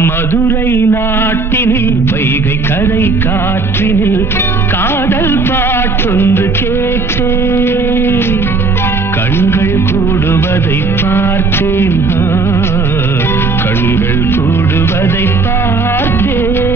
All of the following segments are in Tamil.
மதுரை நாட்டினில் வைகை கரை காற்றினில் காதல் பாட்டொன்று கேட்டே கண்கள் கூடுவதை பார்த்தேன் கண்கள் கூடுவதை பார்த்தேன்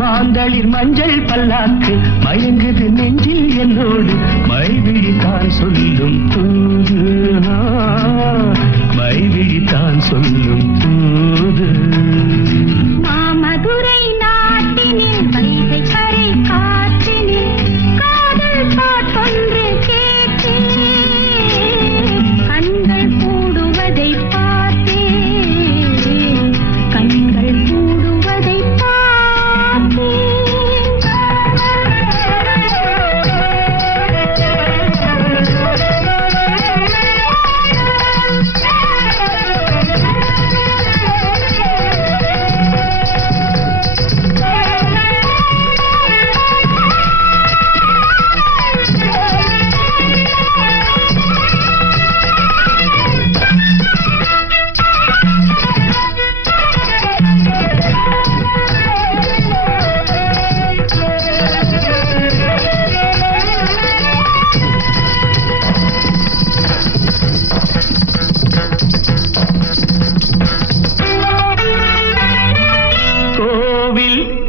மாந்தளிர் மஞ்சள் பல்லாக்கு மயங்குது நெஞ்சில் என்னோடு மைவிழித்தான் சொல்லும் தூது மைவிழித்தான் சொல்லும் தூது மதுரை நாட்டினில் வைகை கரை காற்றினில் காதல் பாட்டொன்று கேட்டே கண்கள் கூடுவதை பார்த்தேன் கண்கள் கூடுவதை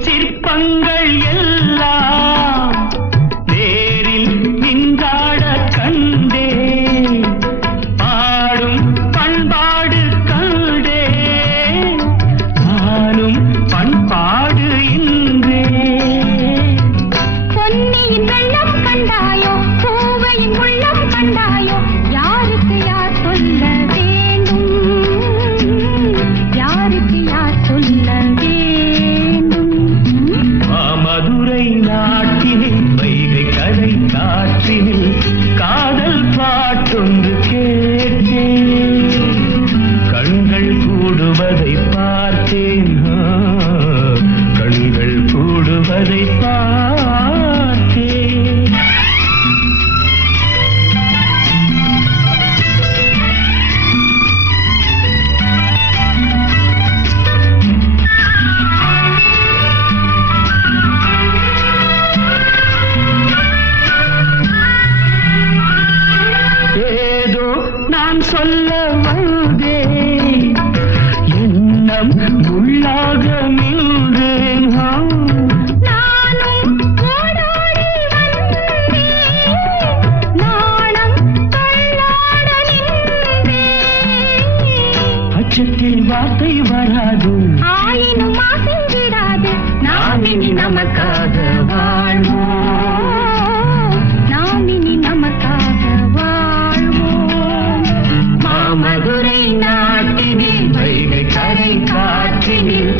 சிற்பங்கள் எல்லாம் நேரில் நின்றாட கண்டே பாடும் பண்பாடு கண்டே நானும் பண்பாடு இன்றே பொன்னியின் வெள்ளம் கண்டாயோ பூவையின் உள்ளம் கண்டாயோ யாருக்கு யார் சொல்ல வேண்டும் யாருக்கு யார் சொல்ல மதுரை நாட்டினில் வைகை கரை காற்றினில் காதல் பாட்டொன்று கேட்டேன் கண்கள் கூடுவதை பார்த்தேன் கண்கள் கூடுவதை பார்த்தேன் நான் சொல்ல வந்தே எண்ணம் முள்ளாக நின்றேன் நானும் ஓடோடி வந்தேன் நாணம் தள்ளாட நின்றேன் அச்சத்தில் வார்த்தை வராது ஆயினும் ஆசைவிடாது நாம் இனி நமக்காக வாழ்வோம் நாம் இனி நமக்காக மதுரை நாட்டினில் வைகை கரை காற்றினில்